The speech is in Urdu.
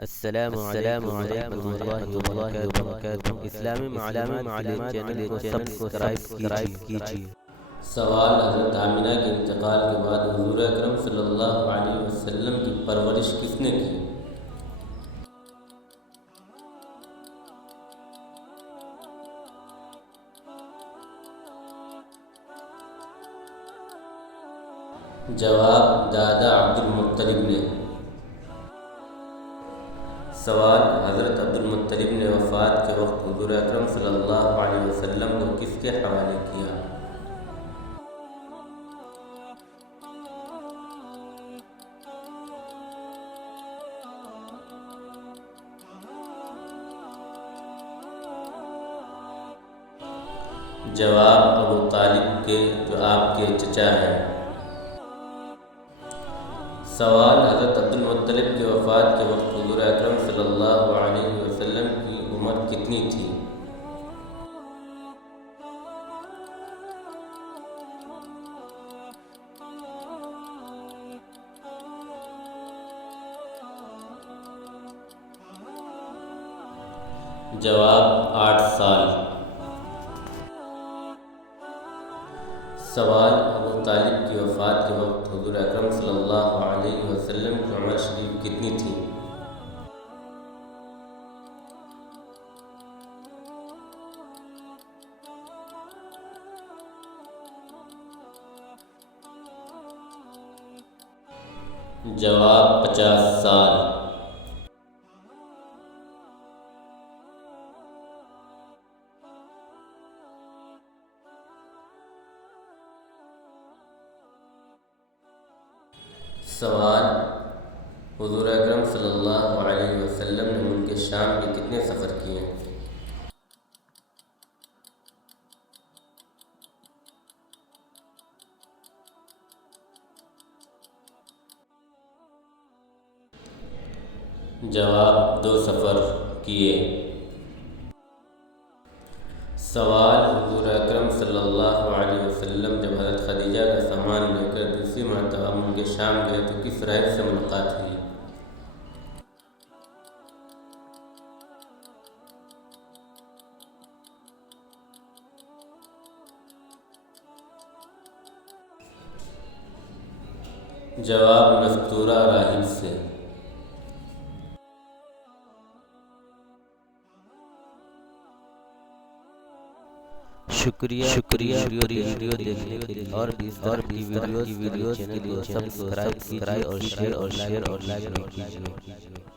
السلام علیکم ورحمۃ اللہ وبرکاتہ۔ اسلامی معلومات چینل کو سبسکرائب کیجیے۔ سوال: حضرت آمنہ کے انتقال کے بعد حضور اکرم صلی اللہ علیہ وسلم کی پرورش کس نے کی؟ جواب: دادا عبد المطلب نے۔ سوال: حضرت عبد المطلب نے وفات کے وقت حضور اکرم صلی اللہ علیہ وسلم کو کس کے حوالے کیا؟ جواب: ابو طالب کے، جو آپ کے چچا ہیں۔ سوال: حضرت عبد المطلب کے وفات کے وقت حضور اکرم صلی اللہ علیہ وسلم کی عمر کتنی تھی؟ جواب: 8 سال۔ سوال: ابو طالب کی وفات کے وقت حضور اکرم صلی اللہ علیہ وسلم کی عمر شریف کتنی تھی؟ جواب: 50 سال۔ سوال: حضور اکرم صلی اللہ علیہ وسلم نے ملک شام کے کتنے سفر کیے ہیں؟ جواب: 2 سفر کیے۔ سوال: حضور اکرم صلی اللہ علیہ وسلم جب حضرت خدیجہ کا سامان لے کر دوسری مرتبہ ملک شام گئے تو کس راہب سے ملاقات ہوئی؟ جواب: نستورہ راہب سے۔ شکریہ ویڈیو دیکھنے کے لیے، اور اس طرح کی ویڈیوز کے لیے چینل کو سبسکرائب اور شیئر اور لائک کیجیے۔